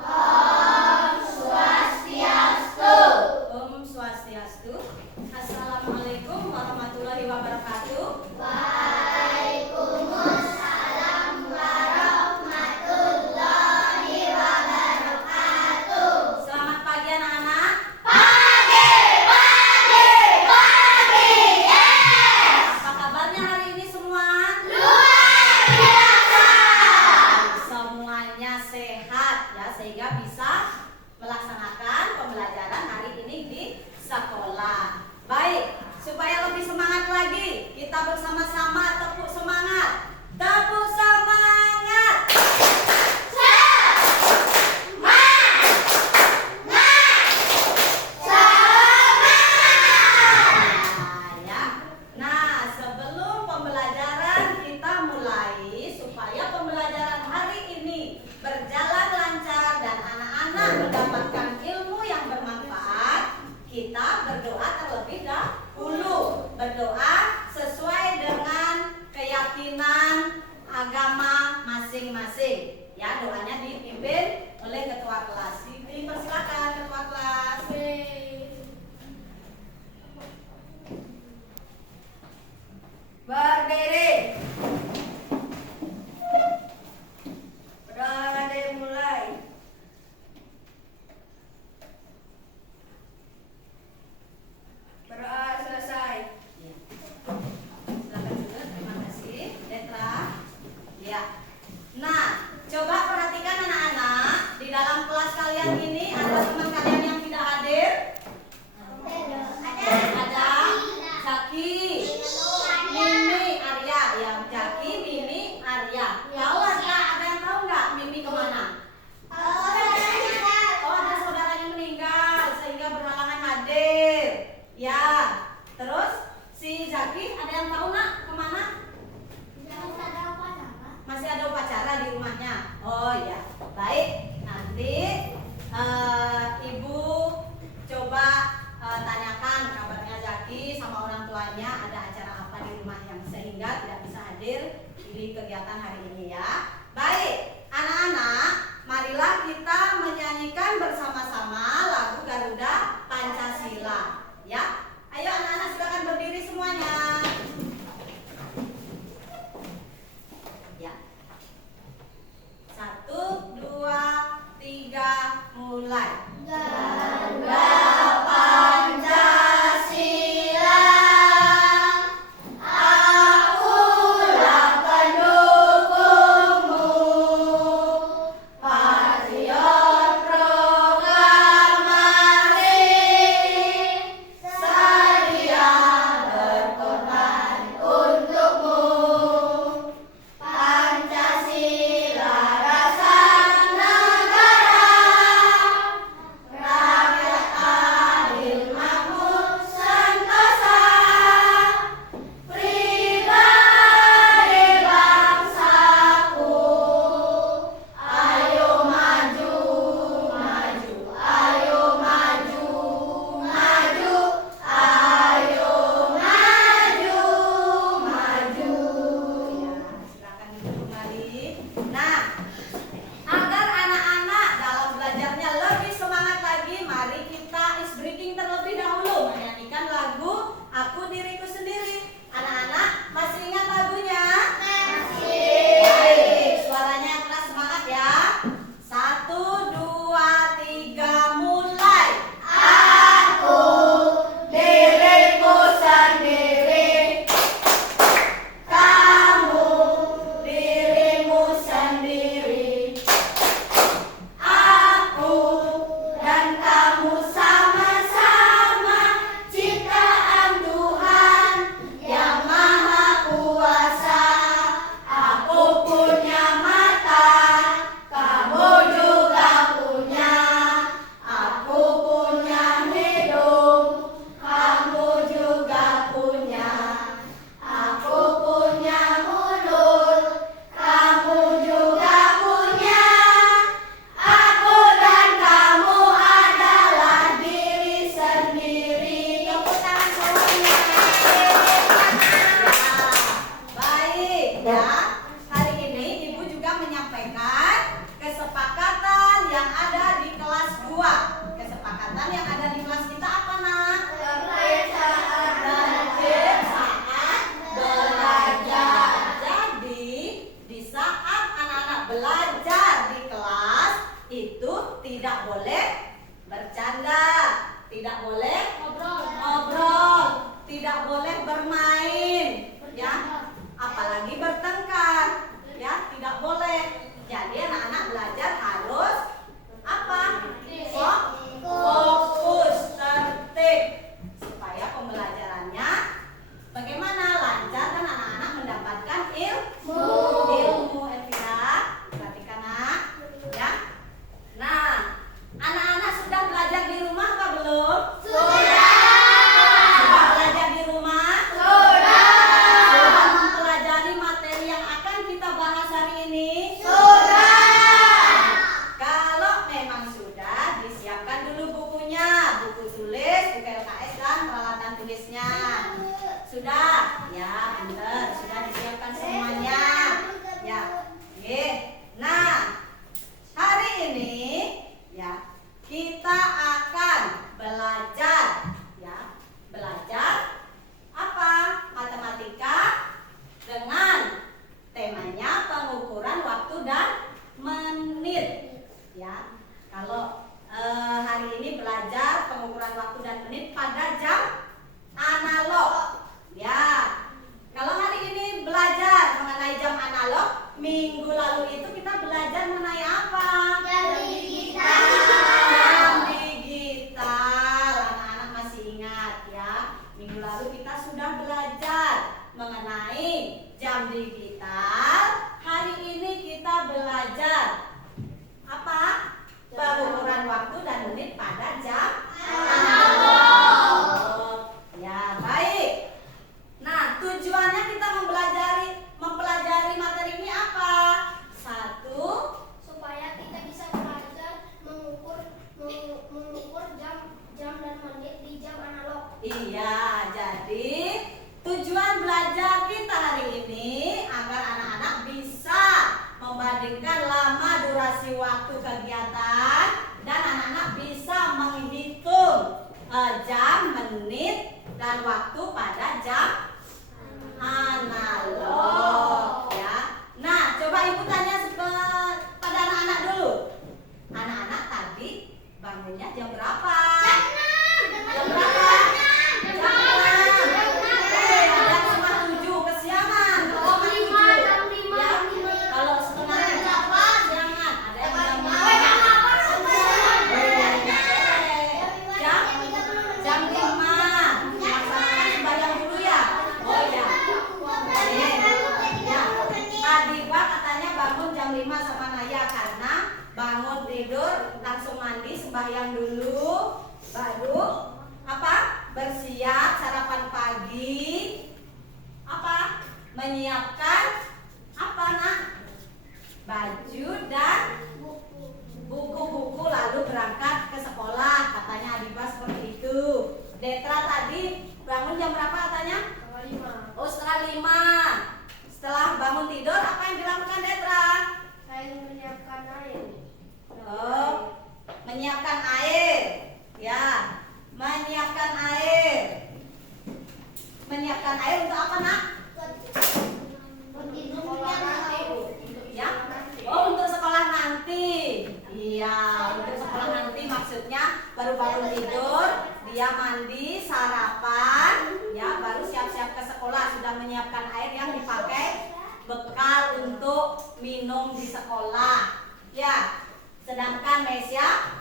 Om Swastiastu. Om Swastiastu. Assalamualaikum warahmatullahi wabarakatuh. Waalaikumsalam warahmatullahi wabarakatuh. Selamat pagi anak-anak. Pagi. Apa kabarnya hari ini semua? Luar biasa. Semuanya sehat ya, sehingga bisa melaksanakan pembelajaran hari ini di sekolah. Baik, supaya lebih semangat lagi, kita bersama-sama tepuk semangat. Tepuk semangat. Nah, ya. Nah, sebelum pembelajaran kita mulai, supaya pembelajaran hari ini berjalan lancar dan anak-anak mendapatkan ilmu yang bermanfaat, kita berdoa terlebih dahulu. Berdoa sesuai dengan keyakinan agama masing-masing. Ya, doanya dipimpin oleh ketua kelas. Dipersilakan ketua kelas. Berdiri. Berdoa dimulai. Berdoa selesai. Ya. Silakan dulu, terima kasih. Detra. Ya. Nah, coba perhatikan anak-anak, di dalam kelas kalian ini ada teman kalian yang tidak hadir? Ada Zaki, Mimi, Arya. Yang Zaki, Mimi, Arya. Tahu ada yang tahu nggak Mimi kemana? Oh, ada saudara yang meninggal sehingga berhalangan hadir. Ya. Terus si Zaki ada yang tahu nak kemana? Masih ada upacara di rumahnya. Oh ya, baik. Nanti ibu coba tanyakan kabarnya Zaki sama orang tuanya, ada acara apa di rumah yang sehingga tidak bisa hadir di kegiatan hari ini ya. Baik, anak-anak, marilah kita menyanyikan bersama-sama lagu Garuda Pancasila. Ya, ayo anak-anak silakan berdiri semuanya. Ya. 1, 2, 3, mulai. Garuda Pancasila, akulah pendukungmu, patriot proklamasi, sedia berkorban untukmu. Pancasila rasa negara, itu tidak boleh bercanda, tidak boleh ngobrol, tidak boleh bermain, ya, apalagi bertengkar, ya, tidak boleh. Jadi anak-anak belajar harus apa? Fokus, tertib, supaya pembelajarannya bagaimana lancar dan anak-anak mendapatkan ilmu. Elvira, perhatikan nak, ya. Nah, anak-anak sudah belajar di rumah apa belum? Sudah belajar di rumah? Sudah mempelajari materi yang akan kita bahas hari ini? Kalau memang sudah, disiapkan dulu bukunya, buku tulis, buku LKS dan peralatan tulisnya. Sudah? Ya, benar. Sudah disiapkan semuanya. Ya. Oke. Nah, hari ini ya, kita akan belajar, ya, belajar apa? Matematika dengan temanya pengukuran waktu dan menit, ya. Kalau hari ini belajar pengukuran waktu dan menit pada jam analog, ya. Kalau hari ini belajar mengenai jam analog, minggu lalu itu kita belajar mengenai apa? Jam digital. Anak-anak masih ingat ya? Minggu lalu kita sudah belajar mengenai jam digital. Hari ini kita belajar apa? Pengukuran waktu dan menit pada jam analog. Ya, baik. Nah, tujuannya kita mempelajari materi ini apa? Satu, Supaya kita bisa belajar mengukur jam dan menit di jam analog. iya, jadi tujuan belajar kita hari ini agar anak-anak bisa membandingkan lama durasi waktu kegiatan dan anak-anak bisa menghitung jam, menit, dan waktu pada jam analog, ya. Nah, coba ibu tanya pada anak-anak dulu. Anak-anak tadi bangunnya jam berapa? Jam berapa? Jam 6. Jam setengah 7 kesiangan. Kalau jam 5. Ya. Kalau setengah 7 kesiangan. Ada yang jam 5. Jam 5. Masalah sembahyang dulu ya. Oh ya. Ya. Adiwa katanya bangun jam 5 sama Naya karena bangun tidur langsung mandi sembahyang dulu baru apa? Bersiap sarapan pagi. Apa? Menyiapkan apa, Nak? Baju dan buku-buku lalu berangkat ke sekolah, katanya Adiba seperti itu. Detra tadi bangun jam berapa katanya? Oh, setengah 5. Setelah bangun tidur apa yang dilakukan Detra? Saya menyiapkan air. Oh, menyiapkan air. Ya, menyiapkan air. Menyiapkan air untuk apa, Nak? Ya. Oh, untuk sekolah nanti. Iya, untuk sekolah nanti maksudnya baru bangun tidur, dia mandi, sarapan, ya, baru siap-siap ke sekolah, sudah menyiapkan air yang dipakai bekal untuk minum di sekolah. Ya. Sedangkan Mesia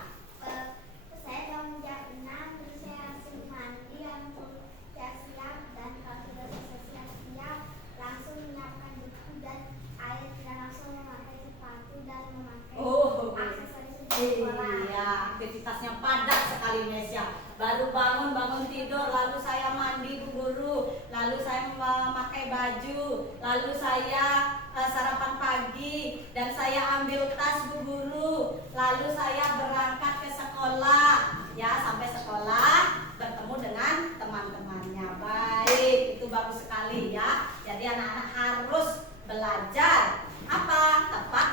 Saya bangun jam 6, terus saya langsung mandi, langsung siap-siap, dan kalau sudah selesai siap-siap, langsung menyiapkan buku dan air, dan langsung memakai sepatu dan memakai aksesoris untuk sekolah. iya, aktivitasnya padat sekali Mesia. Baru bangun tidur, lalu saya mandi Bu Guru, lalu saya memakai baju, lalu saya sarapan pagi, dan saya ambil tas Bu Guru, lalu saya berangkat ke sekolah, ya, sampai sekolah bertemu dengan teman-temannya. Baik, itu bagus sekali ya. Jadi anak-anak harus belajar apa? Tepat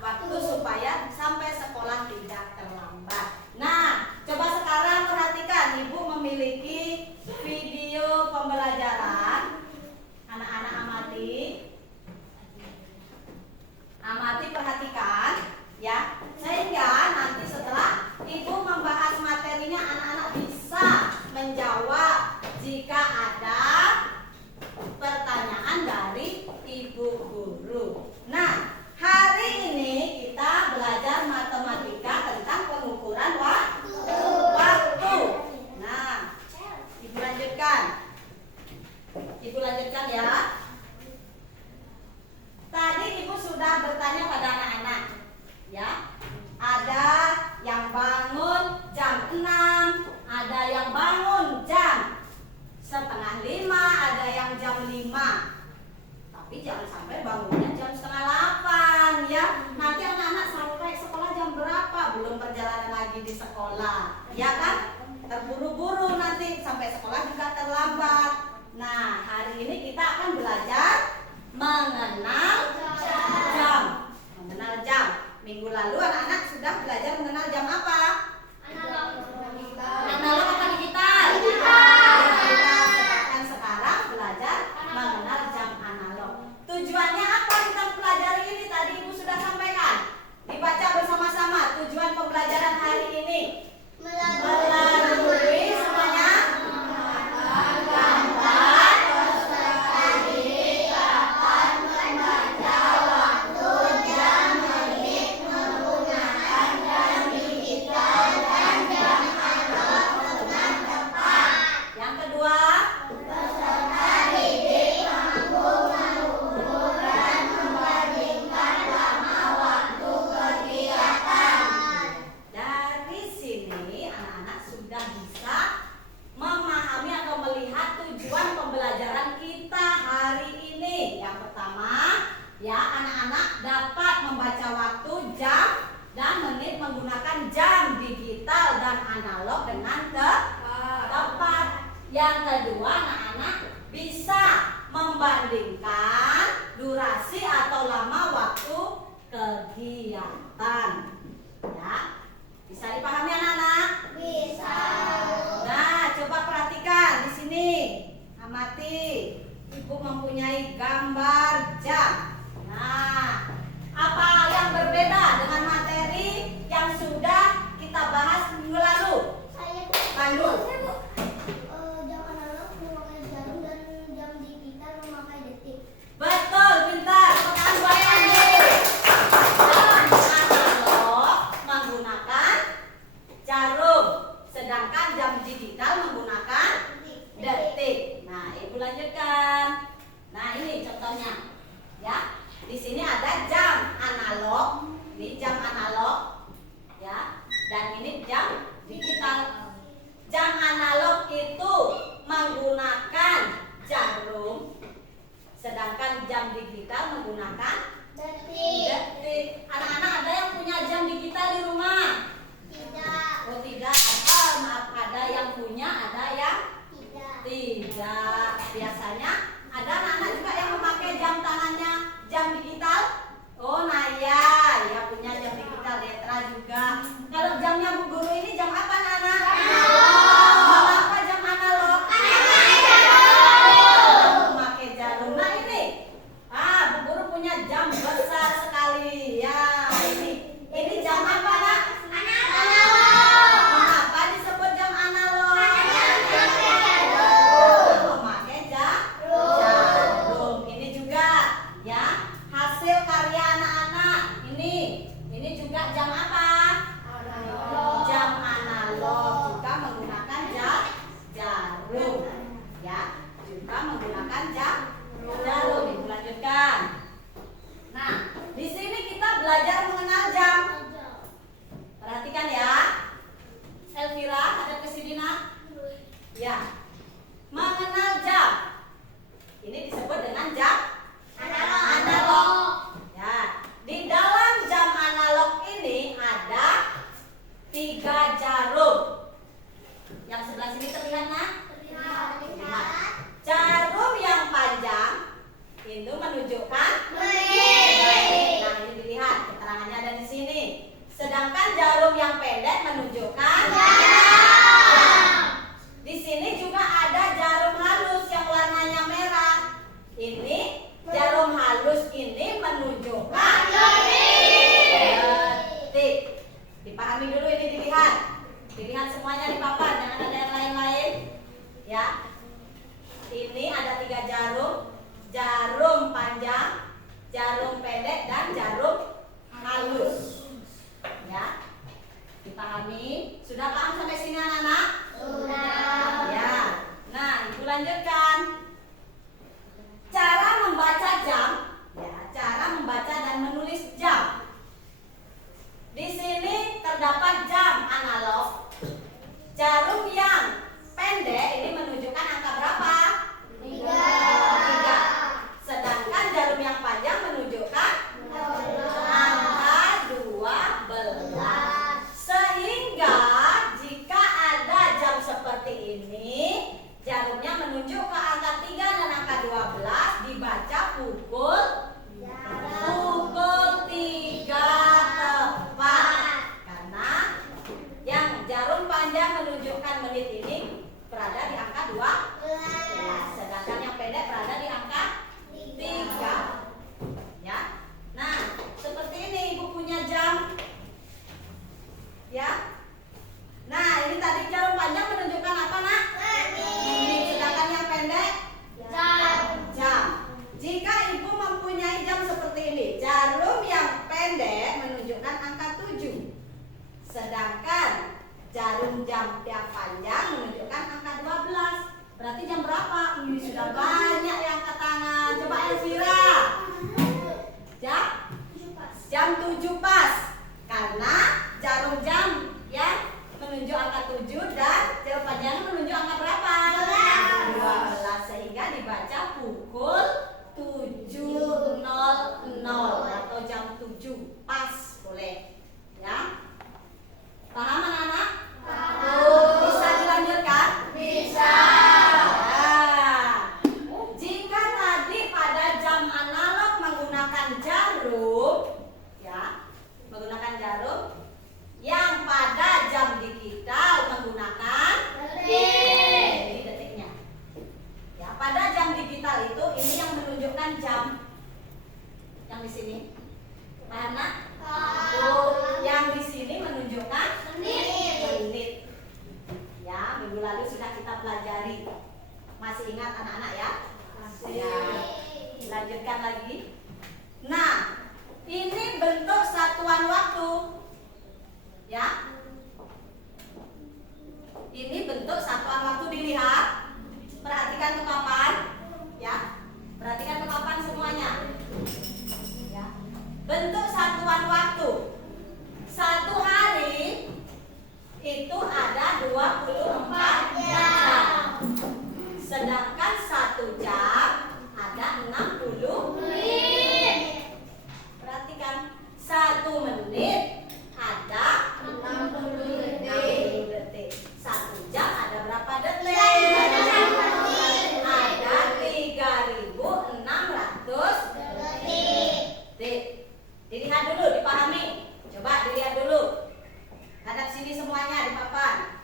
waktu supaya sampai sekolah tidak terlambat. Nah, coba sekarang perhatikan, Ibu memiliki video pembelajaran. Anak-anak amati perhatikan ya, sehingga lagi di sekolah, ya kan? Terburu-buru nanti sampai sekolah juga terlambat. Nah, hari ini kita akan belajar mengenal jam. Mengenal jam. Minggu lalu anak-anak sudah belajar mengenal jam apa? Analog apa digital? Dan sekarang belajar mengenal jam analog. Tujuannya apa kita pelajari ini? Tadi Ibu sudah sampaikan. Dibaca bersama-sama tujuan pembelajaran hari ini. Melalui semuanya gambar, peserta didik dapat membaca waktu, jam, menit menggunakan jam digital dan jam analog dengan tepat. Yang kedua, peserta didik mampu mengukur dan membandingkan lama waktu kegiatan. Dari sini anak-anak sudah bisa memahami atau melihat tujuan pembelajaran kita hari ini. Yang pertama, ya anak-anak dapat membaca waktu, jam, dan menit menggunakan jam digital dan analog dengan tepat. Yang kedua, anak-anak bisa membandingkan durasi atau lama waktu kegiatan. Ya, bisa dipahami anak-anak? Bisa. Nah, coba perhatikan di sini. Amati. Ibu mempunyai gambar jam. Nah, apa yang berbeda dengan materi yang sudah kita bahas minggu lalu? Saya Bandung. jam analog memakai jarum dan jam digital memakai detik. Betul, pintar. Tepuk tangan buat Bandung. Jam analog menggunakan jarum, sedangkan jam digital menggunakan detik. Nah, Ibu lanjutkan. Nah, ini contohnya. Ya. Di sini ada jam analog. Ini jam analog. Ya. Dan ini jam digital. Jam analog itu menggunakan jarum, sedangkan jam digital menggunakan detik. Anak-anak ada yang punya jam digital di rumah? Tidak. Oh tidak. Maaf, ada yang punya, ada yang tidak. Biasanya ada anak-anak juga yang memakai jam tangannya, jam digital. Oh Naya, ya punya jam digital. Detra juga. Kalau jamnya Bu Guru ini jam apa anak-anak? Mengapa jam analog? Memakai jarum. Nah ini, Bu Guru punya jam besar sekali. Ya ini jam apa nak? Mengapa disebut jam analog? Memakai jarum. Ini juga ya hasil karya anak-anak. Ini juga jam apa? Jam analog, juga menggunakan jarum. Ya, juga menggunakan jarum. Ibu lanjutkan. Nah, di sini kita belajar mengenal jam. Perhatikan ya. Elvira, ada ke sini nak? Ya. Mengenal jam. Ini disebut dengan jam analog. Ya. Di dalam jam analog ini ada 3 jarum. Yang sebelah sini terlihat nak? Terlihat. Jarum yang panjang itu menunjukkan menit. Nah, ini dilihat keterangannya ada di sini. Sedangkan jarum yang pendek menunjukkan jam. Di sini juga ada jarum halus yang warnanya merah. Ini jarum halus ini menunjukkan detik. Dipahami dulu, ini dilihat. Dilihat semuanya di papan, jangan ada yang lain-lain. Ya. Ini ada 3 jarum. Jarum panjang, jarum pendek, dan jarum halus. Ya. Dipahami? Sudah paham sampai sini anak-anak? Sudah. Ya. Nah, Ibu lanjutkan. Cara membaca jam, ya, cara membaca dan menulis jam. Di sini terdapat jam analog. Jarum yang pendek ini menunjukkan angka berapa? 3. Sedangkan jarum yang panjang menunjukkan angka 12. Sehingga panjang menunjukkan menit ini berada di angka 12, sedangkan yang pendek berada di angka 3. Ya. Nah, seperti ini Ibu punya jam. Ya. Nah, ini tadi jarum panjang menunjukkan apa, Nak? Menit. Sedangkan yang pendek jam. Jika Ibu mempunyai jam seperti ini, jarum yang pendek menunjukkan angka 7. Sedangkan jarum jam yang panjang menunjukkan angka 12. Berarti jam berapa? Sudah banyak yang angkat tangan. Coba Elvira. Jam 7 pas. Karena jarum jam yang menunjuk angka 7 dan jarum panjangnya menunjuk angka berapa? 12. Sehingga dibaca pukul 7.00 atau jam 7 pas, boleh. Ya. Paham anak-anak? Bisa dilanjutkan? Bisa. Jika tadi pada jam analog menggunakan jarum, ya, menggunakan jarum, yang pada jam digital menggunakan ini detiknya. Ya, pada jam digital itu ini yang menunjukkan jam. Yang di sini, mana? Yang di sini menunjukkan menit. Ya, minggu lalu sudah kita pelajari. Masih ingat anak-anak ya? Ya. Lanjutkan lagi. Nah, ini bentuk satuan waktu. Ya. Ini bentuk satuan waktu dilihat. Perhatikan ke papan. Ya. Perhatikan ke papan semuanya. Ya. Bentuk satuan waktu. Satu hari itu ada 24 jam. Sedangkan 1 jam ada 60 menit. Perhatikan, 1 menit ada 60 detik. 1 jam ada berapa detik? Ada 3.600 detik. Dilihat dulu, dipahami. Coba dilihat dulu. Hadap sini semuanya di papan.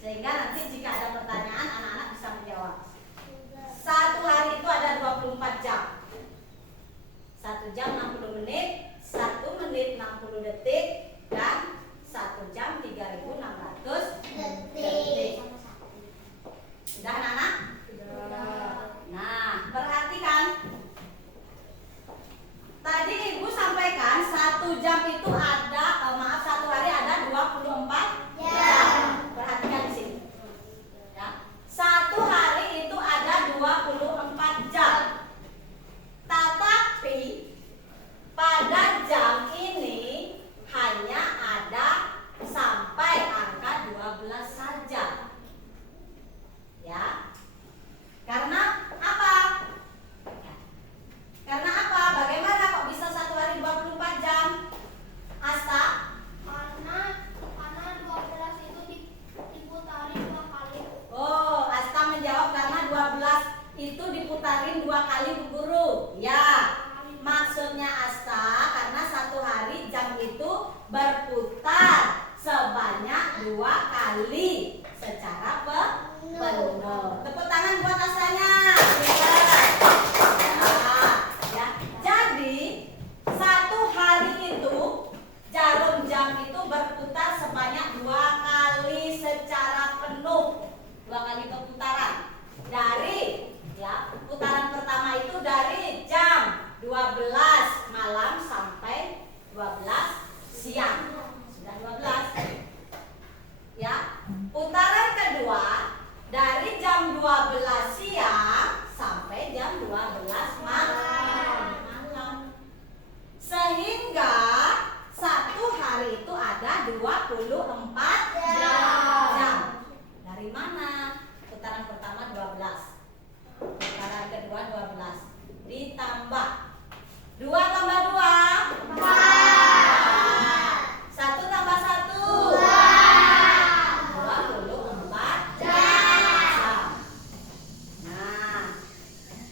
Sehingga nanti jika ada pertanyaan anak-anak bisa menjawab. 1 hari itu ada 24 jam. 1 jam 60 menit, 1 menit 60 detik, dan 1 jam 3.600 detik. Sudah anak-anak? Nah, perhatikan. Tadi Ibu sampaikan 1 jam itu ada, 1 hari ada 24 jam. Perhatikan di sini. Ya. 1 hari itu ada 24 jam. Tetapi pada jam ini hanya ada sampai angka 12 saja. Ya. Karena apa? Karena apa? Bagaimana kok bisa 1 hari 24 jam? Asta? Karena 12 itu diputarin 2 kali. Oh, Asta menjawab karena 12 itu diputarin 2 kali, Bu Guru. Ya. Maksudnya Asta karena 1 hari jam itu berputar sebanyak 2 kali secara penuh. Tepuk tangan buat Astanya. Ya. Jadi 1 hari itu jarum jam itu berputar sebanyak 2 kali secara penuh. 2 kali perputaran. Dari ya, putaran pertama itu dari jam 12 malam sampai 12 siang. Sudah 12. Ya. Putaran kedua dari jam 12 siang sampai jam 12 malam. Sehingga 1 hari itu ada 24 jam. Dari mana? Putaran pertama 12. Putaran kedua 12. Ditambah 2 tambah 2 4. 1 tambah 1 24 jam. Nah,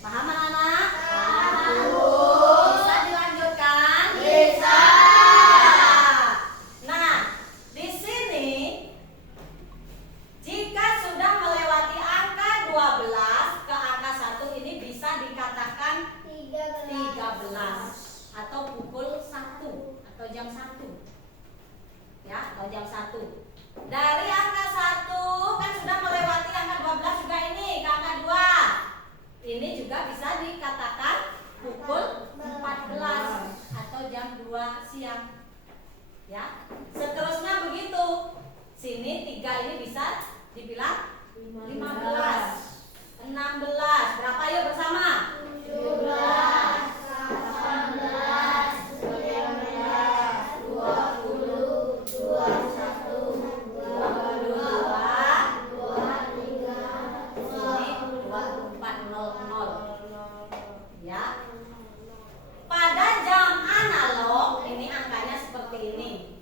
paham anak-anak? Bisa dilanjutkan? Bisa. Nah, di sini atau jam 1. Dari angka 1 kan sudah melewati angka 12 juga ini ke angka 2. Ini juga bisa dikatakan pukul 14 atau jam 2 siang. Ya. Seterusnya begitu. Sini 3 ini bisa dibilang 15. 16. Berapa yuk bersama? 17, 18, 19, 20, 21, 22, 23, Sini 24.00. Ya. Pada jam analog ini angkanya seperti ini.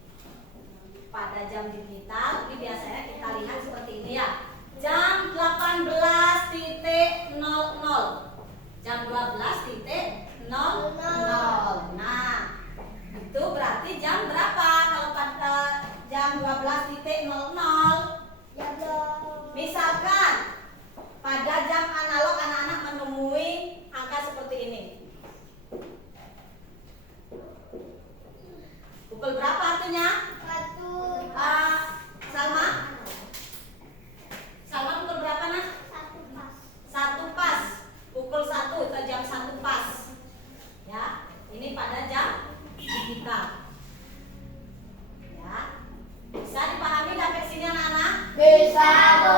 Pada jam digital ini biasanya kita lihat seperti ini ya. Jam 18.00, jam 12.00. Nah, itu berarti jam berapa? Kalau pada jam 12.00, misalkan pada jam analog anak-anak menemui angka seperti ini. Pukul berapa artinya? Salma? Salma pukul berapa nak? 1 pas. Pukul 1 atau jam 1 pas. Ya, ini pada jam digital. Ya, bisa dipahami sampai sini anak-anak? bisa Bu.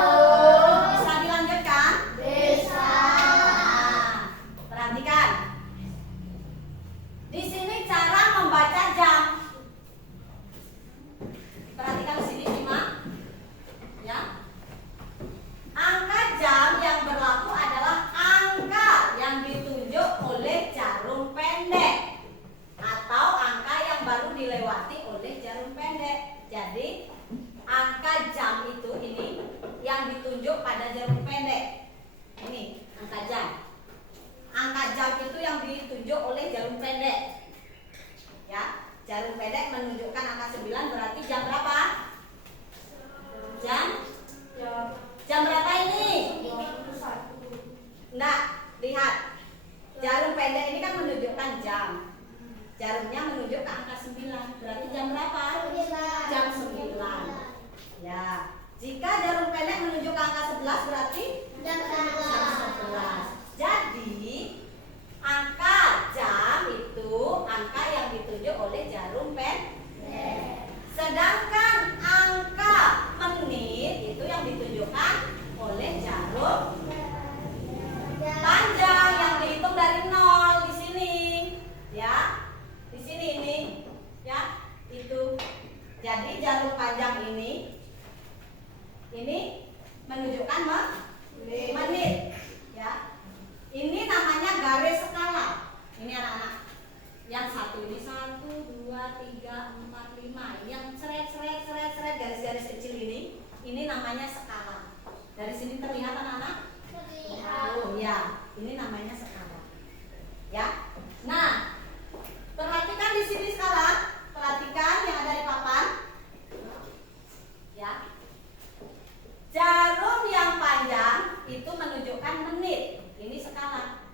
Bisa dilanjutkan? Bisa. Nah, perhatikan. Di sini cara membaca jam. Perhatikan di sini simak. Ya. Angka jam yang berlaku adalah angka yang ditunjuk oleh jarum pendek atau angka yang baru dilewati oleh jarum pendek. Jadi angka jam itu ini yang ditunjuk pada jarum pendek. Ini angka jam. Angka jam itu yang ditunjuk oleh jarum pendek. Ya, jarum pendek menunjukkan angka 9 berarti jam berapa? Jam berapa ini? Nah, lihat. Jarum pendek ini kan menunjukkan jam. Jarumnya menunjuk ke angka 9. Berarti jam berapa? Jam 9. Ya. Jika jarum pendek menunjuk ke angka 11 berarti Jam jam 11. Jadi, angka jam itu angka yang ditunjuk oleh jarum pendek. Sedangkan angka menit itu yang ditunjukkan oleh jarum panjang yang dihitung dari 0 di sini. Ya. Di sini ini. Ya, itu. Jadi jarum panjang ini menunjukkan menit. Ya. Ini namanya garis skala. Ini anak-anak. Yang satu ini 1, 2, 3, 4, 5. Ini yang seret garis-garis kecil ini namanya skala. Dari sini terlihat anak-anak? Oh ya, ini namanya skala. Ya. Nah, perhatikan di sini sekarang. Perhatikan yang ada di papan. Ya. Jarum yang panjang itu menunjukkan menit. Ini skala.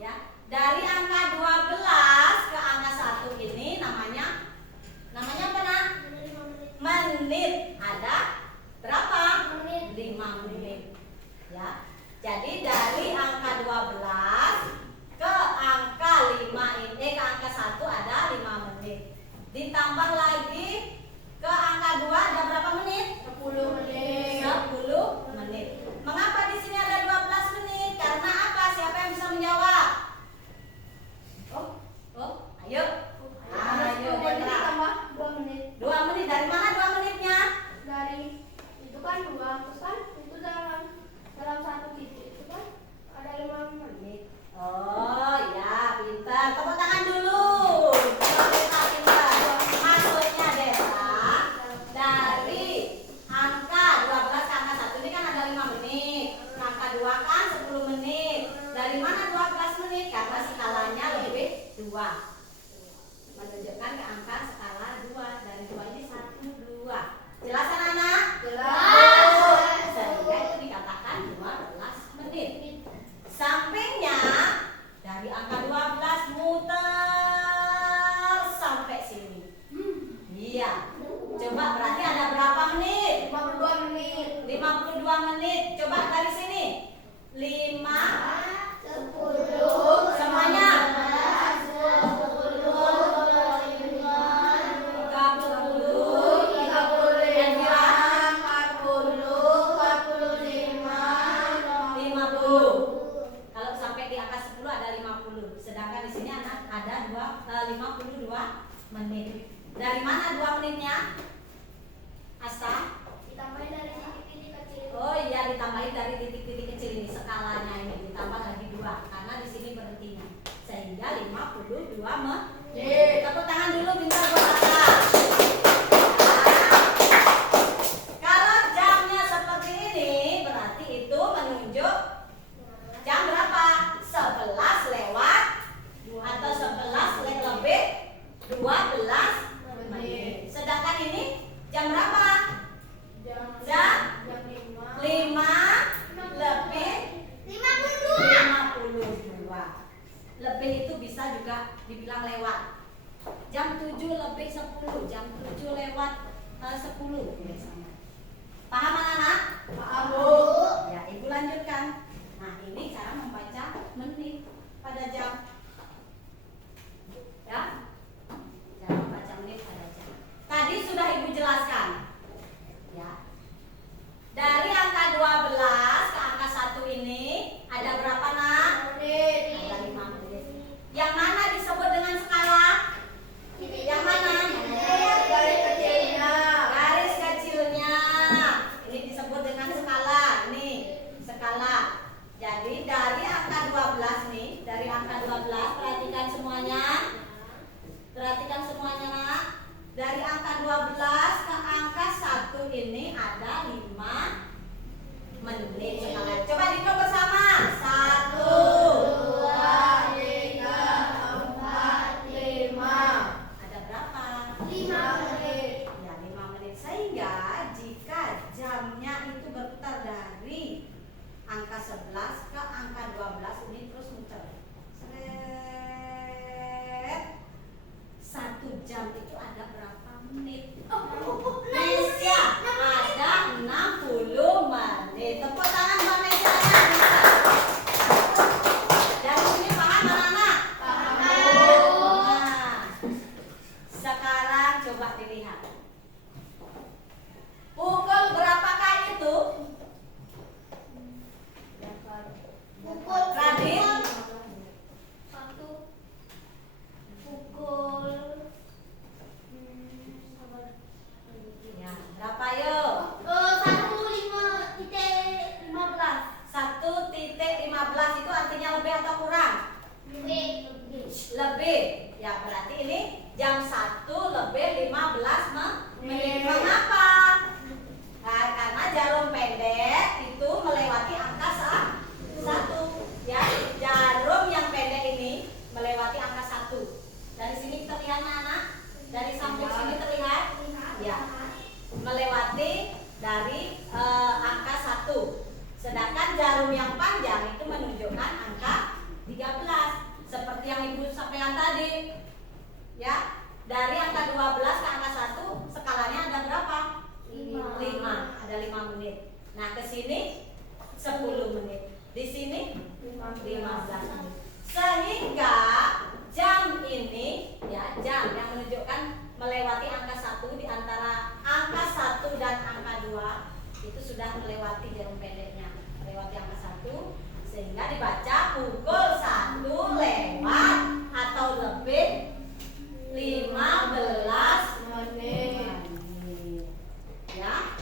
Ya. Dari angka 12 ke angka 1 ini namanya apa nak? Menit. Ada berapa? 5 menit. Ya. Jadi dari angka 12 ke angka 5 ini ke angka 1 ada 5 menit. Ditambah lagi ke angka 2 ada berapa menit? 10 menit. 10 menit. Mengapa di sini ada 12 menit? Karena apa? Siapa yang bisa menjawab? Ayo. Ayo, Putra. 2 menit. 2 menit. Dari mana 2 menitnya? Dari itu kan 2, terus kan itu dalam satu titik itu kan ada 5 menit. Oh ya, pintar. Tepuk tangan dulu. Pintar. Maksudnya Desa. Coba berarti ada berapa menit? 52 menit. 52 menit. Coba dari sini. 5 10 semuanya. 52 menit. Dari mana 2 menitnya? Asta? Ditambahin dari titik-titik kecil. Oh iya, ditambahin dari titik-titik kecil ini, skalanya ini ditambah lagi 2 karena di sini berhentinya. Sehingga 52 menit. Tepuk tangan dulu bentar buat Asta. Kalau jamnya seperti ini, berarti itu menunjuk jam berapa? 11 lewat atau 11 lebih 12 menit. Sedangkan ini jam berapa? Jam 5 lebih 52. Lebih itu bisa juga dibilang lewat. Jam 7 lebih 10, jam 7 lewat 10 biasanya. Paham anak-anak? Paham, Bu. Ya, Ibu lanjutkan. Nah, ini cara membaca menit pada jam. Ya, cara membaca menit pada jam. Tadi sudah Ibu jelaskan. Ya. Dari angka 12 ke angka 1 ini ada berapa, Nak? Ada 5 menit. Yang mana disebut dengan skala? Yang mana? Garis kecilnya. Garis kecilnya. Ini disebut dengan skala. Ini skala. Jadi dari angka 12 nih, dari angka 12 perhatikan semuanya. Perhatikan semuanya, Nak. Dari angka 12 ke angka 1 ini ada 5 menit sekarang. Coba dihitung bersama. 1 2, 3, 4, 5. Ada berapa? 5 menit. Ya, 5 menit. Sehingga jika jamnya itu berputar dari angka 11 ke angka 12 ini terus muter. Seret. 1 jam itu ada berapa menit? Nesya, ada 60 menit. Tepuk tangan buat Nesya. Dari sini paham anak-anak? Paham. Nah, sekarang coba dilihat. Pukul berapakah itu? Pukul Radit? 1 pukul Ya, berapa yuk? 1.15 itu artinya lebih atau kurang? Lebih. Ya, berarti ini jam 1 lebih 15 menit. Mengapa? Nah, karena jarum pendek itu melewati angka 1. Ya, jarum yang pendek ini melewati angka 1. Dari sini kita lihat, anak. Dari samping sini terlihat? Ya. Melewati dari angka 1. Sedangkan jarum yang panjang itu menunjukkan angka 13. Seperti yang Ibu sampaikan tadi. Ya, dari angka 12 ke angka 1 skalanya ada berapa? 5. Ada 5 menit. Nah, ke sini 10 menit. Di sini 15 menit. Sehingga jam ini, ya, jam yang menunjukkan melewati angka 1 di antara angka 1 dan angka 2 itu sudah melewati jarum pendeknya, melewati angka 1, sehingga dibaca pukul 1 lewat atau lebih 15 menit. Ya,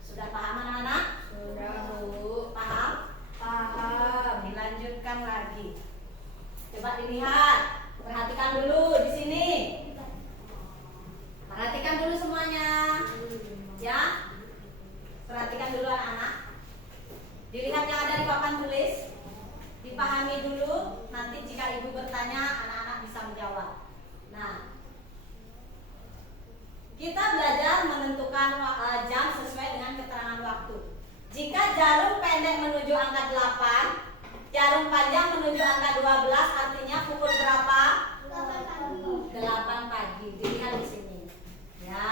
sudah paham anak-anak? Sudah, Bu. Paham? Paham. Dilanjutkan lagi. Coba dilihat, perhatikan dulu di sini. Perhatikan dulu semuanya. Ya, perhatikan dulu anak-anak. Dilihat yang ada di papan tulis, dipahami dulu. Nanti jika Ibu bertanya, anak-anak bisa menjawab. Nah, kita belajar menentukan jam sesuai dengan keterangan waktu. Jika jarum pendek menuju angka 8, jarum panjang menuju angka 12, artinya pukul berapa? 8 pagi. Dilihat di sini. Ya.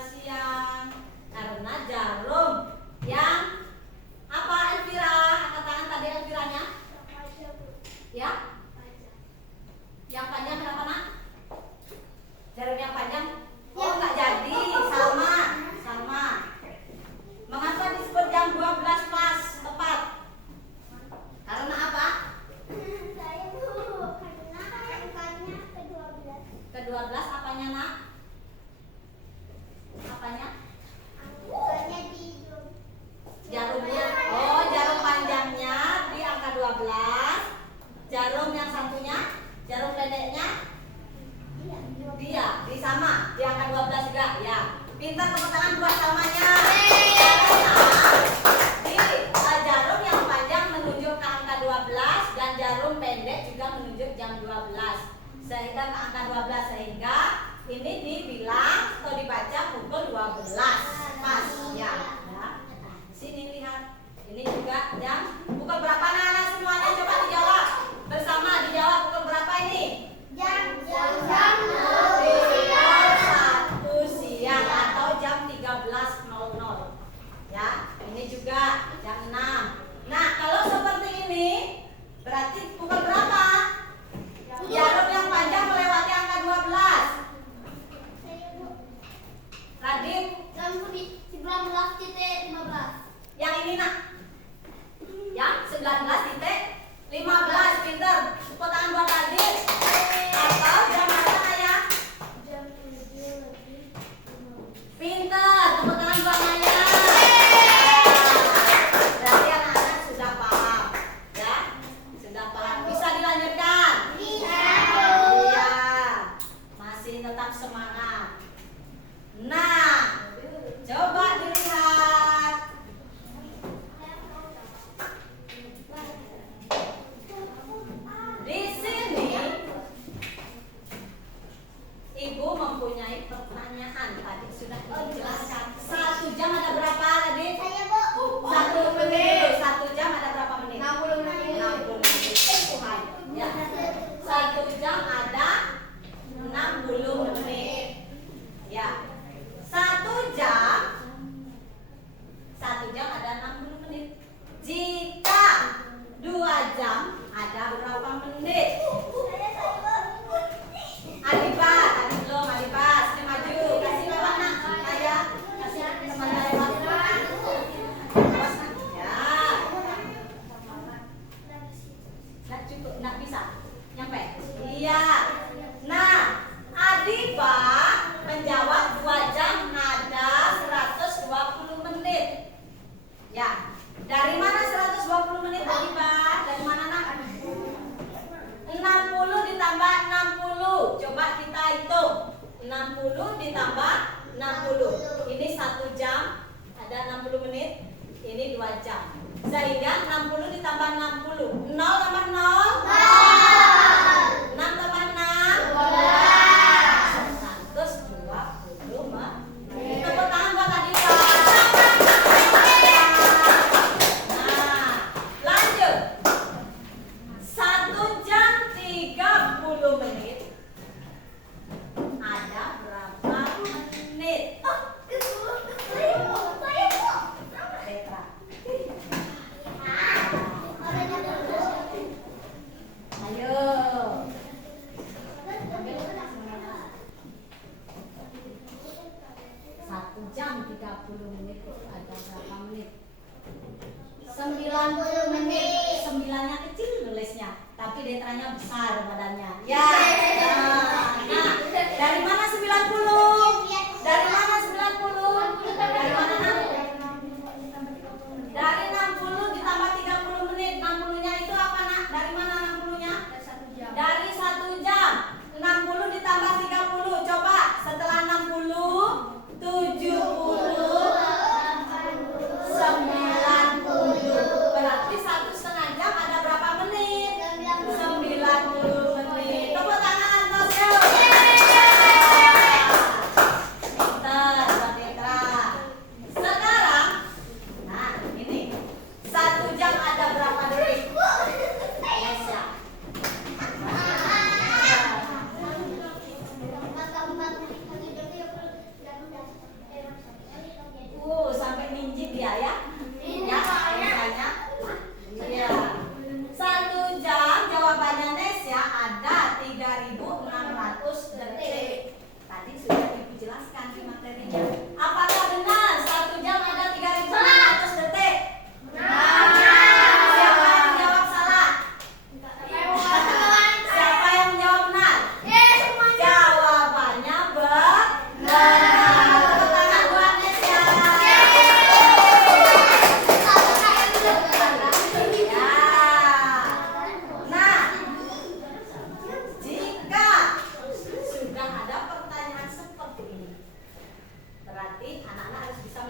siang. Karena jarum yang apa Elvira? Angkat tangan tadi Elviranya. Ya? Yang panjang kenapa nak? Jarum yang panjang? Oh nggak jadi, Salma. Mengapa disebut jam 12 pas tepat? Karena apa? Saya Bu, karena angkanya ke-12. Ke-12 apanya nak? Apanya? Angkanya di Jarumnya. Oh, jarum panjangnya di angka 12. Jarum yang satunya, jarum pendeknya dia di sama di angka 12 juga ya. Pintar, tepuk tangan buat Salmanya. Karena jarum yang panjang menunjuk ke angka 12 dan jarum pendek juga menunjuk jam 12 sehingga ke angka 12, sehingga ini dibilang atau dibaca pukul 12 pas ya. Sini lihat, ini juga jam pukul berapa anak-anak semuanya, coba dijawab bersama, dijawab pukul berapa ini? jam Pukul 1 siang atau jam 13.00 ya. Ini juga jam 6. Nah kalau seperti ini berarti pukul berapa? Jarum yang panjang melewati angka 12. Radit, jam 19.15. yang ini nak, yang 19.15. Pinter, tepuk tangan buat Radit. Atau jam berapa Naya? Jam 7:15. Pinter, tepuk tangan buat Naya. Berarti anak-anak sudah paham ya, sudah paham. Bisa dilanjutkan? Bisa. Iya, masih tetap semangat. Nah, coba dilihat. Di sini Ibu mempunyai pertanyaan, tadi sudah dijelaskan. 1 jam ada berapa tadi? Saya Bu. 1 menit. 1 jam ada berapa menit? 60 menit. 60 menit. Tuhan. Ya. 1 jam ada 60 menit. Ya. 1 jam ada 60 menit. Jika 2 jam ada berapa menit? Adipa, tadi belum Adipa, sini maju, kasih lewat nak, Naya, kasih teman lewat. Awas nak, ya. Nggak cukup, nggak bisa, nyampe. Iya. Nah, Adipa menjawab 2 jam ada 120 menit. Ya, dari mana 120 menit Adipa? Dari mana nak? 60 ditambah 60. Coba kita hitung. 60 ditambah 60. Ini 1 jam ada 60 menit. Ini 2 jam. Sehingga 60 ditambah 60. 0 tambah 0? 6 tambah 6? 120 menit. Tepuk tangan buat Adipa. Nah, lanjut. 1 jam 30 menit ada berapa menit? Petra. Ayo. 1 jam 30 menit ada berapa menit? 90 menit. 9-nya kecil nulisnya, tapi letranya besar badannya. Ya. Nah, dari mana 90? Dari mana 90? Dari mana nak? Dari 60 ditambah 30 menit. 60-nya itu apa nak? Dari mana 60-nya? Dari 1 jam. 60 ditambah 30. Coba setelah 60, 70, 90. Berarti 1,5 jam ada berapa menit? 90 menit. Tepuk tangan Antosio.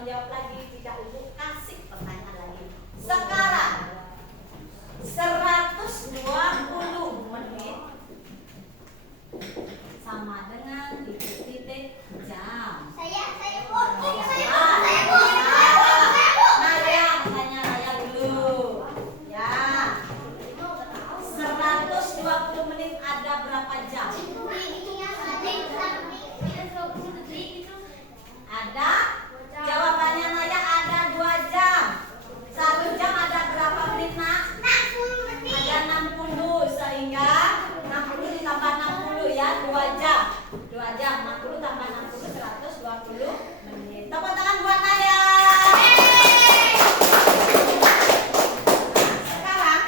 menjawab lagi, tidak Ibu kasih pertanyaan lagi. Sekarang 120 menit sama dengan titik-titik jam. Saya Raya, tanya Raya dulu. Ya. 120 menit ada berapa jam? Ada? Jawabannya Naya ada 2 jam. 1 jam ada berapa menit, Nak? 60 menit. Ada 60, sehingga 60 ditambah 60 ya, 2 jam. 2 jam, 60 tambah 60, 120 menit. Tepuk tangan buat Naya. Sekarang,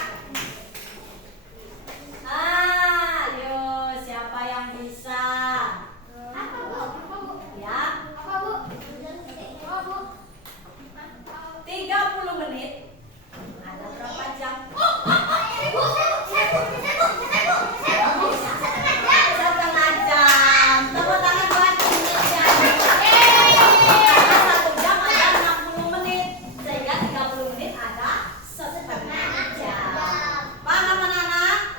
ayo siapa yang bisa? Ya, 30 menit ada berapa jam? Setengah jam. Tepuk tangan buat Indonesia. Karena 1 jam ada 60 menit, sehingga 30 menit ada setengah jam. Paham anak-anak?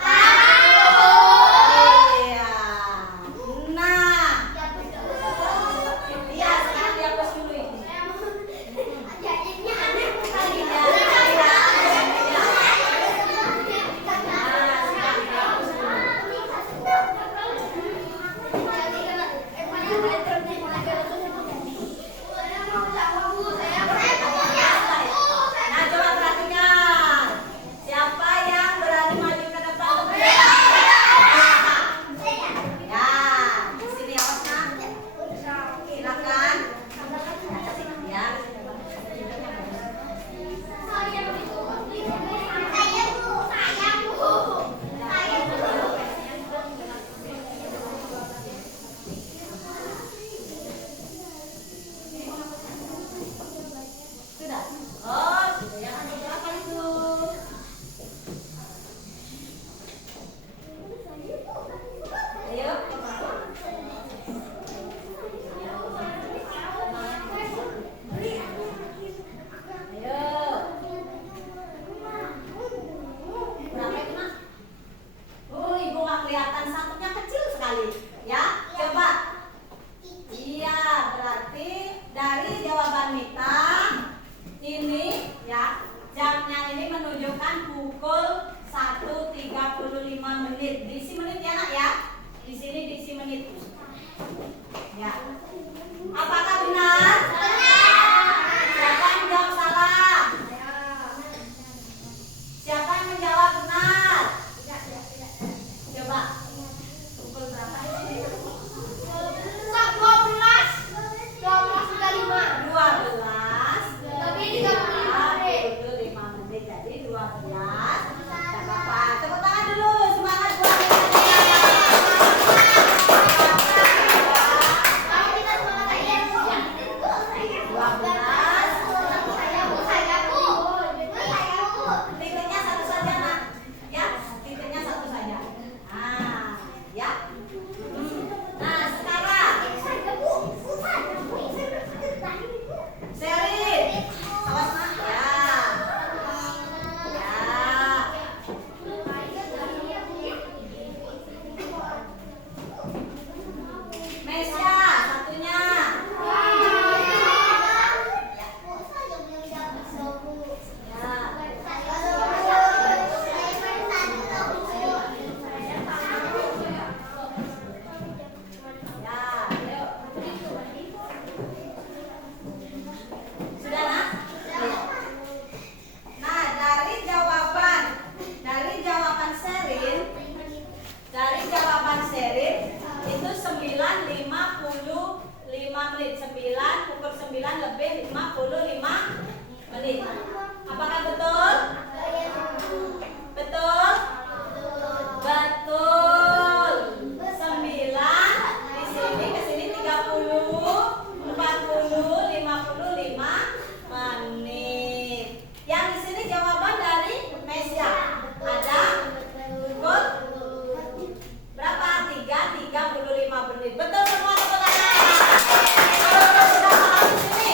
Iya. Nah, iya sekarang dihapus dulu ini. Nah, coba perhatikan. Siapa yang berani maju ke depan? Ya, di sini ya, Osna. Silakan. Ya. Sudah. Oh, sudah ya. Apa itu? Ayo. Ayo. Berapa itu, Nak? Oh, Ibu nggak kelihatan, satunya kecil sekali. Ya, coba. Iya, berarti dari jawaban Mita ini ya, jamnya ini menunjukkan pukul 1.35 menit. Diisi menit ya, Nak ya. Di sini diisi menit. Ya. Apakah benar? Siapa yang menjawab salah? Siapa yang menjawab benar? Coba. Pukul berapa? 12. Tapi 35 menit. 25 menit, jadi 12. Tidak apa-apa. Tepuk tangan dulu, semangat buat Indonesia. Titiknya satu saja, Nak. Ya, titiknya satu saja. Ya. Nah, sekarang Sherin. Awas, Nak. Ya. Mesya, satunya. Sudah, Nak? Nah, dari jawaban Sherin itu 9.55 menit. 9 pukul 9 lebih 55 menit. Apakah betul? Betul? Betul. 9 di sini ke sini 30, 40, 55 menit. Yang di sini jawaban dari Mesya. Ada pukul berapa? 3.35 menit. Betul semua, tepuk tangan. Kalau sudah paham di sini.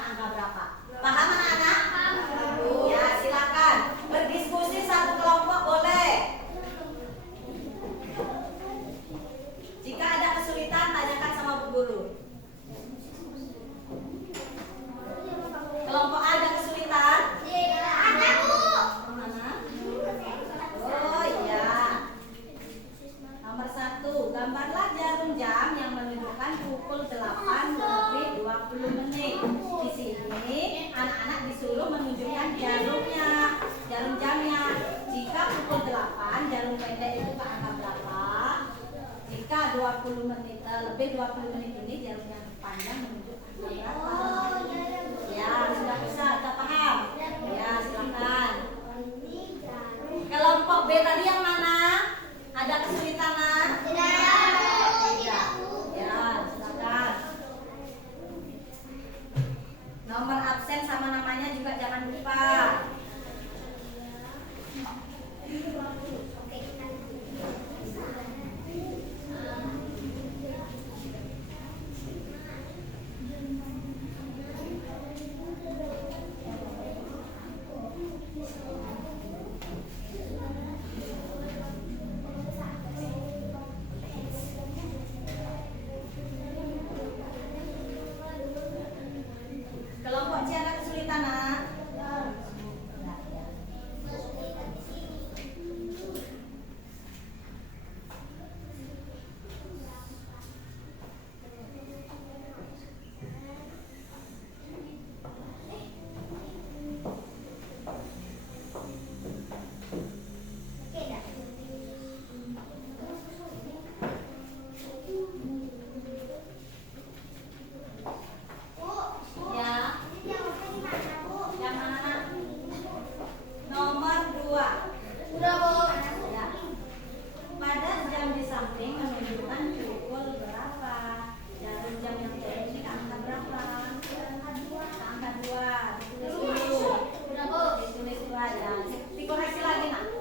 angka berapa? Paham anak-anak? Ya, silakan berdiskusi satu kelompok boleh. Jika ada kesulitan tanyakan sama Bu Guru. Kelompok A ada kesulitan? Ada, Bu. Mana? Oh iya. Nomor 1, gambarlah jarum jam yang menunjukkan pukul 8 lebih 20 menit. Di sini anak-anak disuruh menunjukkan jarum jamnya. Jika pukul 8, jarum pendek itu ke angka berapa? Jika 20 menit lebih 20 menit ini jarum yang panjang menunjuk angka berapa? Ya, sudah bisa, sudah paham? Ya, silakan. Kelompok B tadi yang mana? Ada kesulitan? Tidak. Ya, silakan. Nomor absen sama namanya juga jangan lupa. Kelompok C ada kesulitan, Nak? Ya. Yang mana, Nak? Nomor 2. Udah, Bu. Ya. Pada jam di samping menunjukkan pukul berapa? Jarum jam yang ini angka berapa? Angka 2. Ditulis dulu. Udah, Bu. Ditulis 2 ya. Dikoreksi lagi, Nak.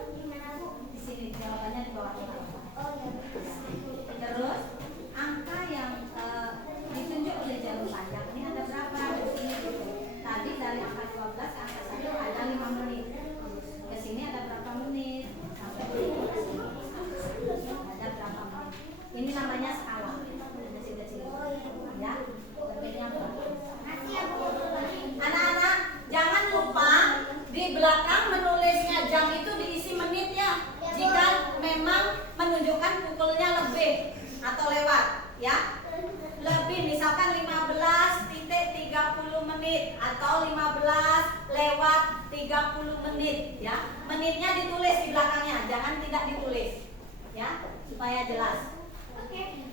Di sini jawabannya di bawah. Oh, ya. Terus angka yang ditunjuk oleh jarum panjang ini ada berapa? Di sini gitu. Tadi dari angka 12 ke angka 1 ada 5 menit. Ke sini ada berapa menit? Sampai ke sini ada berapa menit? Ini namanya skala. Kecil-kecil. Ya. Bentuknya berapa? Nanti ya, Bu. Anak-anak, jangan lupa di belakang menulisnya jam itu diisi menit ya. Jika memang menunjukkan pukulnya lebih atau lewat, ya. Lebih misalkan 15.30 menit atau 15 lewat 30 menit, ya. Menitnya ditulis di belakangnya, jangan tidak ditulis. Ya, supaya jelas. Oke.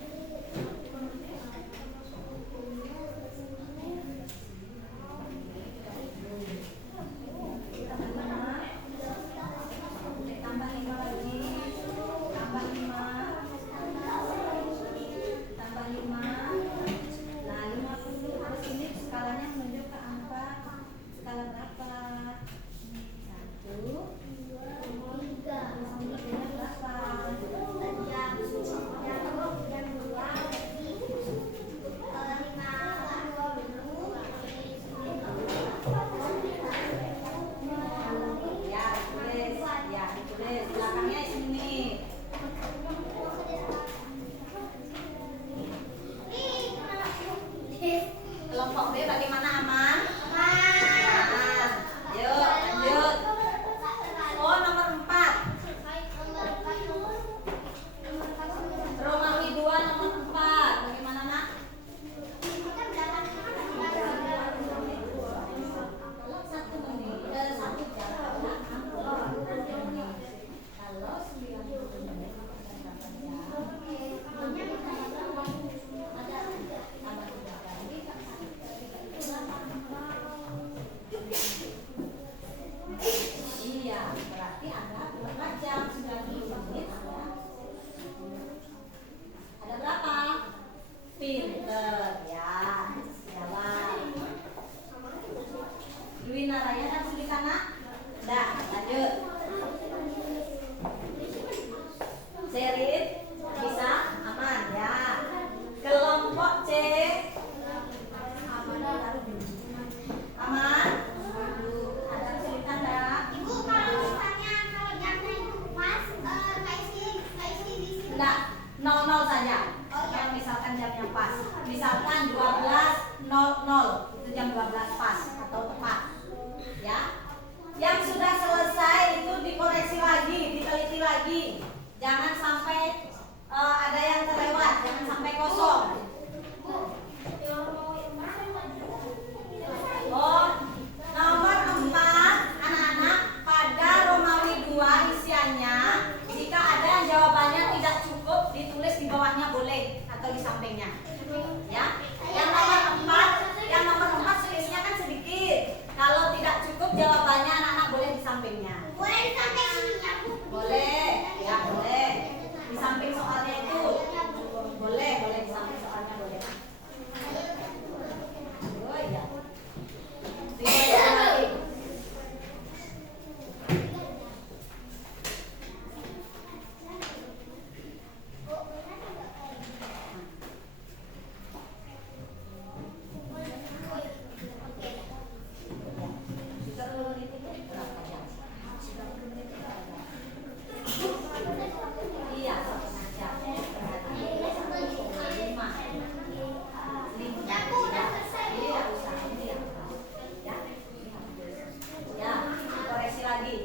Tambah 5 lagi. Tambah 5. Tambah 5. Nah, 50 terus ini skalanya menunjuk ke angka skala berapa? 1, 2, 3. Berapa? Jam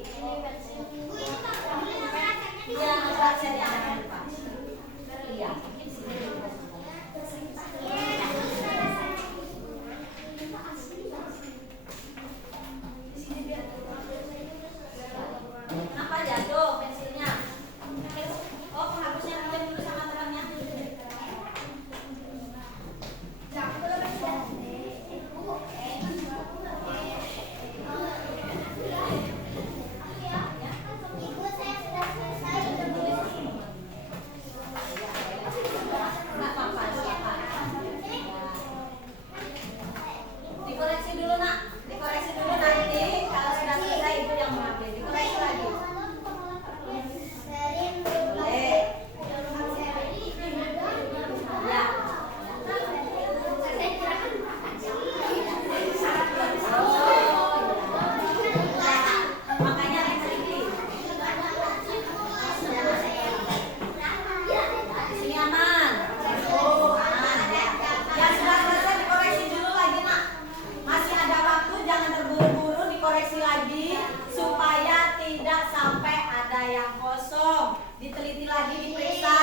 Ini pensil. Iya, pensilnya jangan lupa. Iya. Kenapa jatuh pensilnya? Oh, penghapusnya pinjam dulu sama temannya. Ibu, saya sudah selesai. Nggak apa-apa, silakan. Dikoreksi dulu nak, dikoreksi dulu nanti. Kalau sudah selesai ibu yang mengambil. Dikoreksi lagi. Boleh. Ya. Makanya teliti. Sini aman. Yang sudah selesai dikoreksi dulu lagi nak. Masih ada waktu, jangan terburu-buru, dikoreksi lagi supaya tidak sampai ada yang kosong. Diteliti lagi, diperiksa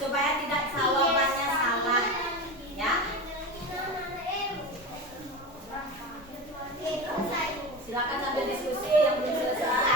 supaya tidak jawabannya salah. Ya. Silakan sambil diskusi yang belum selesai.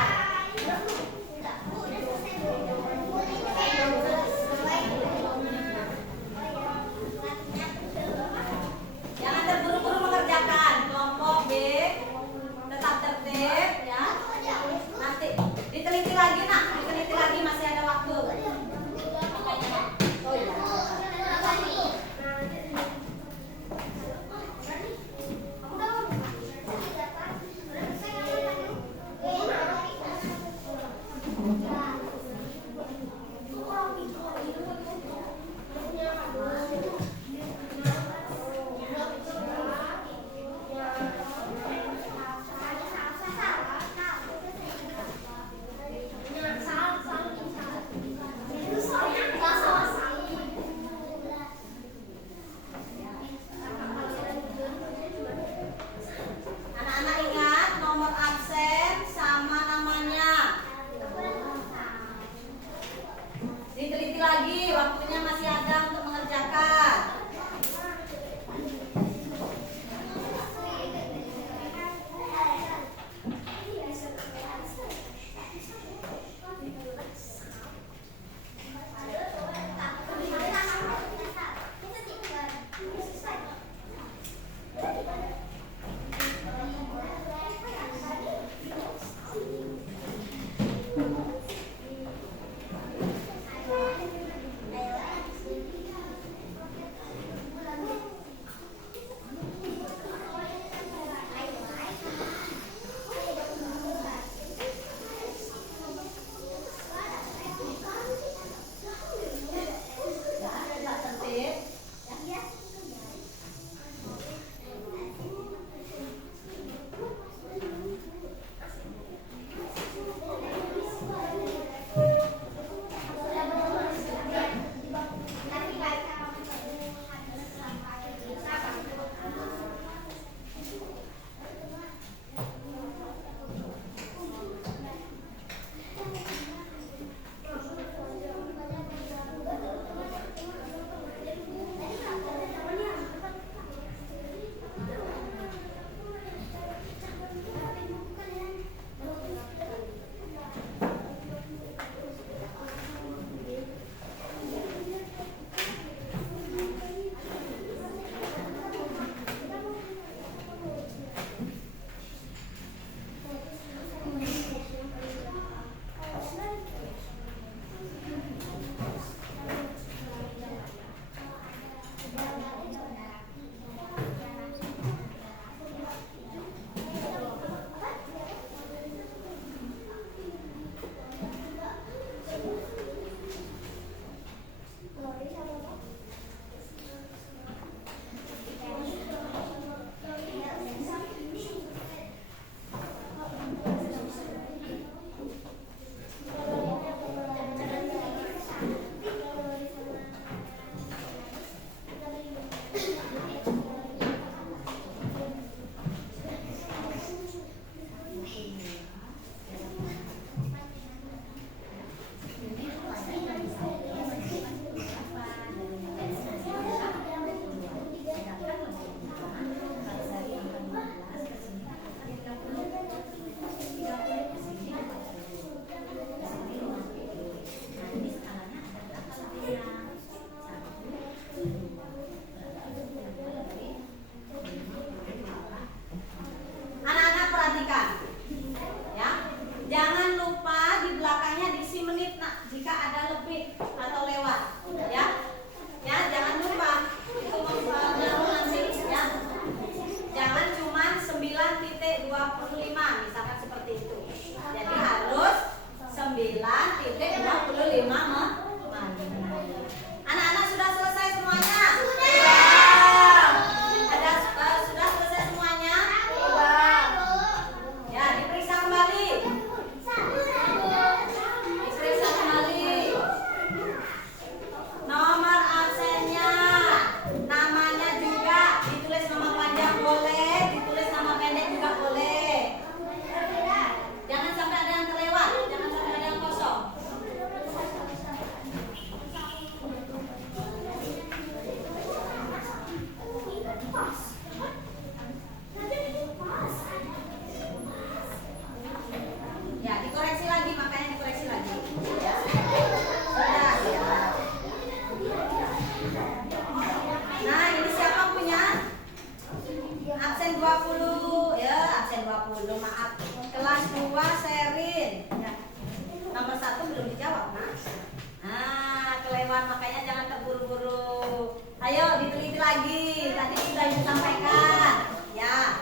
lewat, makanya jangan terburu-buru. Ayo diteliti lagi. Tadi sudah disampaikan. Ya,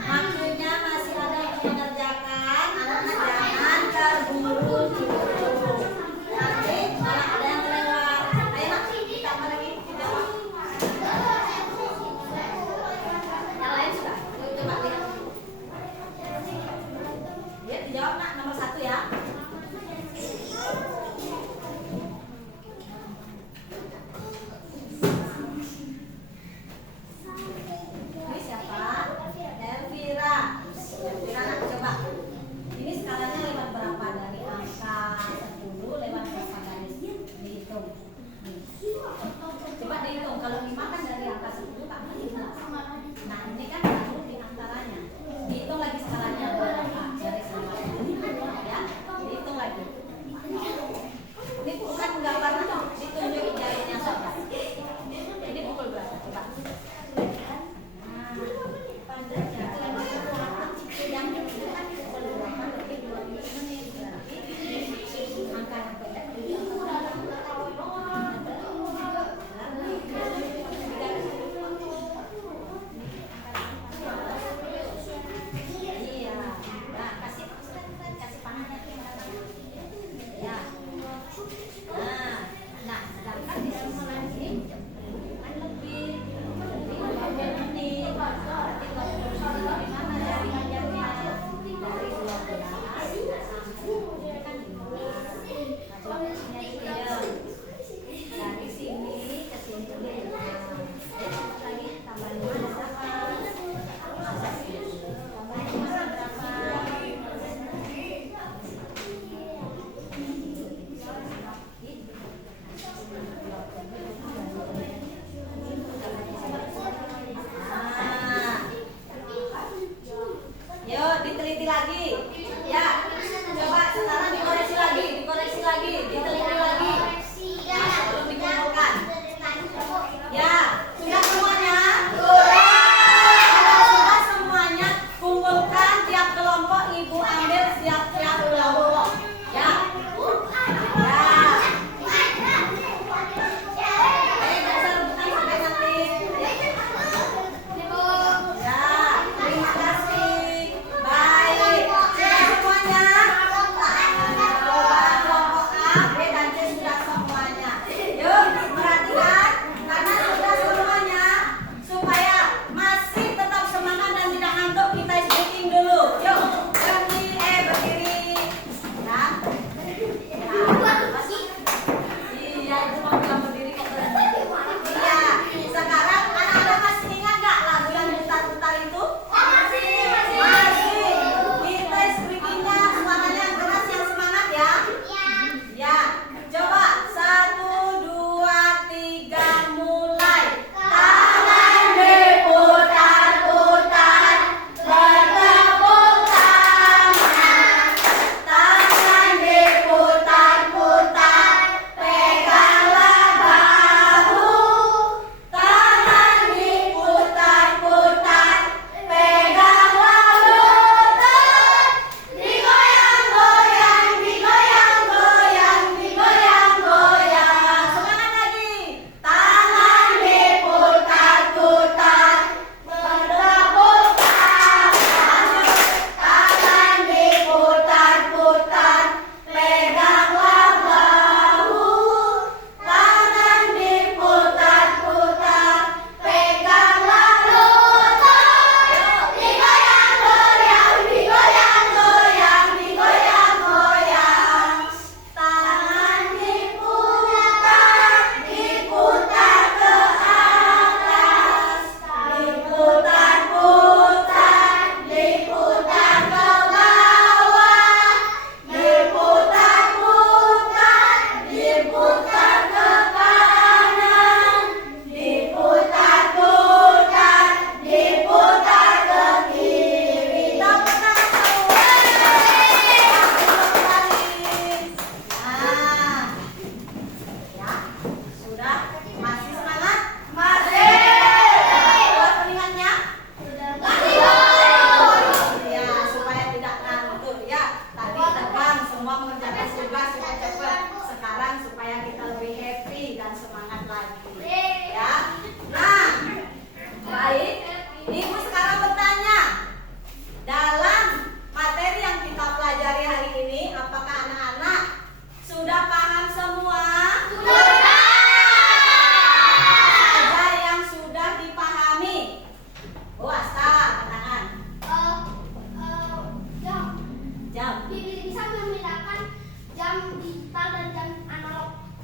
maksudnya masih ada yang mengerjakan. Anak-anak jangan terburu-buru. Nanti malah ada yang lewat. Ayo nak, ditambah lagi. Dijawab. Yang lain sudah. Coba lihat. Lihat dijawab nak, nomor 1 ya. Ini siapa? Elvira. Elvira nak coba. Ini skalanya lewat berapa? Dari angka 10 lewat berapa garis? Dihitung. Coba dihitung. Kalau 5 kan dari angka 10 tak 15. Nah ini kan baru di antaranya. Dihitung lagi skalanya berapa? Dari 5 ya.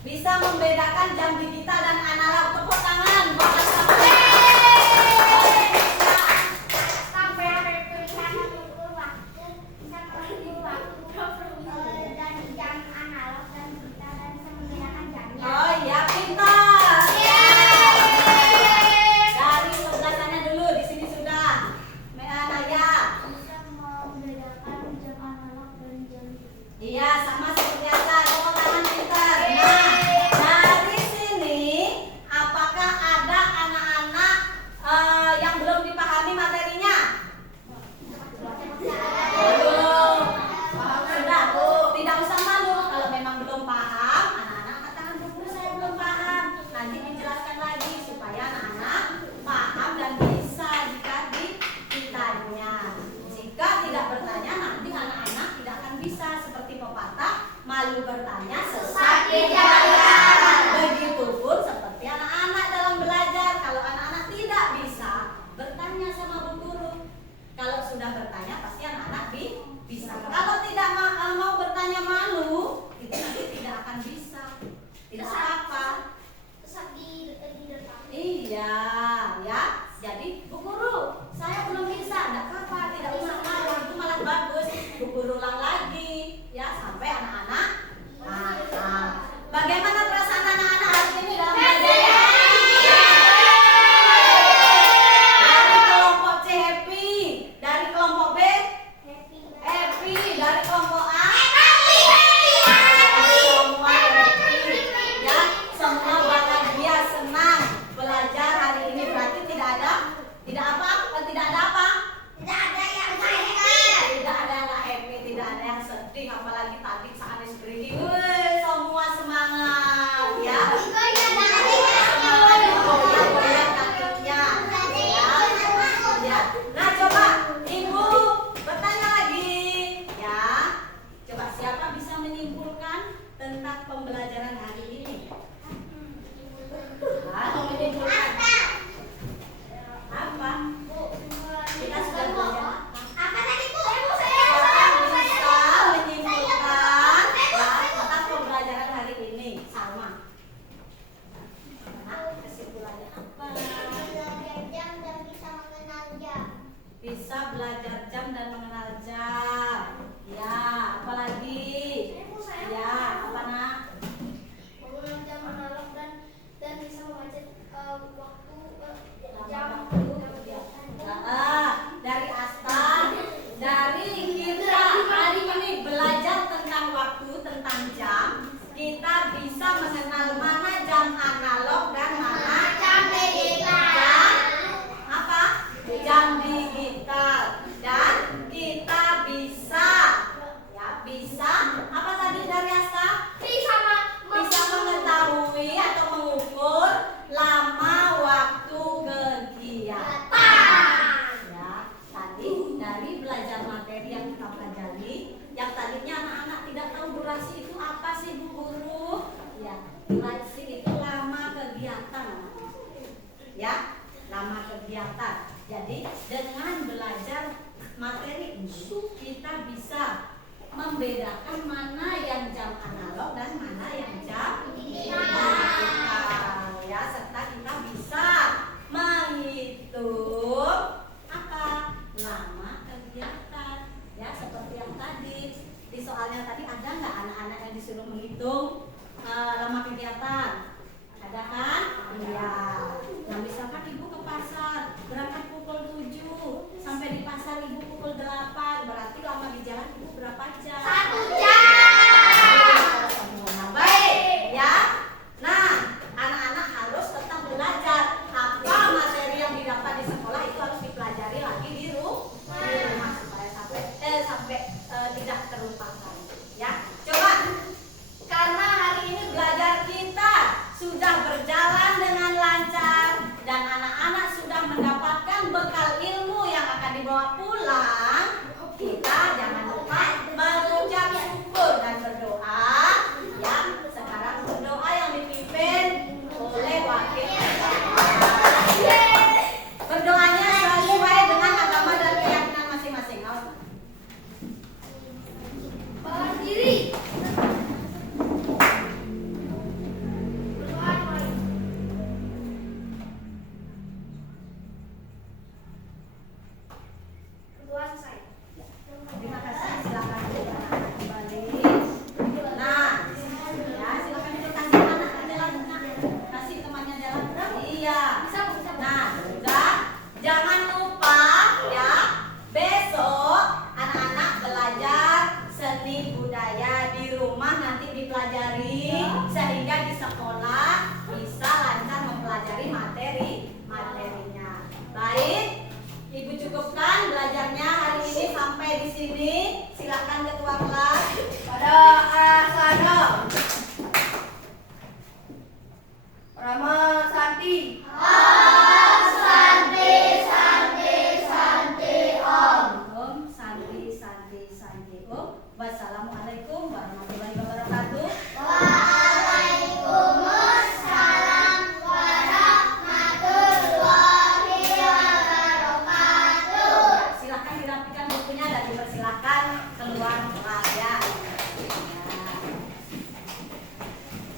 bisa membedakan jam digital dan analog. Tepuk tangan buat anak-anak. Sampai ada tulisan mengukur waktu, bisa mengukur waktu dan jam analog dan digital dan bisa membedakan jamnya. Oh iya, pintar. Dari sebelah sana dulu, di sini sudah. Naya. Bisa membedakan jam analog dan jam digital. Iya, sama seperti biasa. Tepuk tangan pintar. Nah, dari sini apakah ada anak-anak yang belum dipahami materinya? Belum. Sudah, Bu. Tidak usah malu. Kalau memang belum paham, anak-anak katakan, Bu, saya belum paham. Nanti dijelaskan lagi supaya anak-anak paham dan bisa jika ditanya. Jika tidak bertanya, nanti anak-anak tidak akan bisa. Seperti pepatah, malu bertanya, sesat di jalan. Begitupun seperti anak-anak dalam belajar. Kalau anak-anak tidak bisa bertanya sama bu guru. Kalau sudah bertanya, pasti anak-anak bisa. Kalau tidak mau bertanya, malu, itu nanti tidak akan bisa. Tidak apa-apa. Tetap di depan. Iya, ya. Jadi, Bu Guru, saya belum bisa. Enggak apa-apa, tidak usah malu. Itu malah bagus. Bu Guru ulang lagi, ya, sampai anak-anak paham. Bagaimana perasaan anak-anak hari ini dalam belajar? Dari kelompok C happy, dari kelompok B happy, dari kelompok A semua happy, ya, semua bahagia, senang belajar hari ini. Berarti tidak ada apa? Tidak ada apa? Tidak ada yang Tidak ada yang happy, tidak ada yang sedih, apalagi tadi saat screening. Wih, semua semangat, ya. Semangat goyang-goyang kakinya. Ya. Nah, coba Ibu bertanya lagi, ya. Coba siapa bisa menyimpulkan tentang pembelajaran hari ini? Mau menyimpulkan apa? Kita sudah belajar apa? Siapa bisa menyimpulkan tentang pembelajaran hari ini? Salma. Nah, kesimpulannya apa? Bisa belajar jam dan mengenal jam. Ya, apalagi? Ya, apa nak? Mengenal jam analog dan bisa membaca waktu jam. Dari Asta, dari kita hari ini belajar tentang waktu, tentang jam, kita bisa mengenal mana jam analog dan mana jam apa? Jam digital. Dan kita bisa, ya, bisa apa tadi dari Asta? Bisa mengetahui atau mengukur lama waktu kegiatan. Ya, tadi dari belajar materi yang kita pelajari, yang tadinya anak-anak tidak tahu durasi itu apa sih Bu Guru? Ya, durasi itu lama kegiatan. Ya, lama kegiatan. Jadi dengan belajar materi itu kita bisa membedakan mana yang jam analog dan mana yang jam digital. Ya, serta kita bisa menghitung apa? Lama kegiatan. Ya, seperti yang tadi di soalnya tadi, ada nggak anak-anak yang disuruh menghitung lama kegiatan? Ada kan? Iya. Nah, misalkan ibu ke pasar, berangkat pukul 7, sampai di pasar ibu pukul 8, berarti lama di jalan ibu berapa jam? 1 jam. Nah, baik, ya. Nah, anak-anak harus tetap belajar. Apa materi yang didapat di sekolah itu harus dipelajari lagi di rumah supaya sampai tidak terlupakan. Ya, coba. Karena hari ini belajar kita sudah berjalan dengan lancar dan anak-anak sudah mendapatkan bekal ilmu yang akan dibawa pulang, kita jangan lupa mengucapkan rumah nanti dipelajari sehingga di sekolah bisa lancar mempelajari materinya. Baik, Ibu cukupkan belajarnya hari ini sampai di sini. Silakan ketua kelas. Pada arah sana. Rama Santi. Om Santi Om. Wassalamualaikum warahmatullahi wabarakatuh. Silakan dirapikan bukunya dan dipersilakan keluar.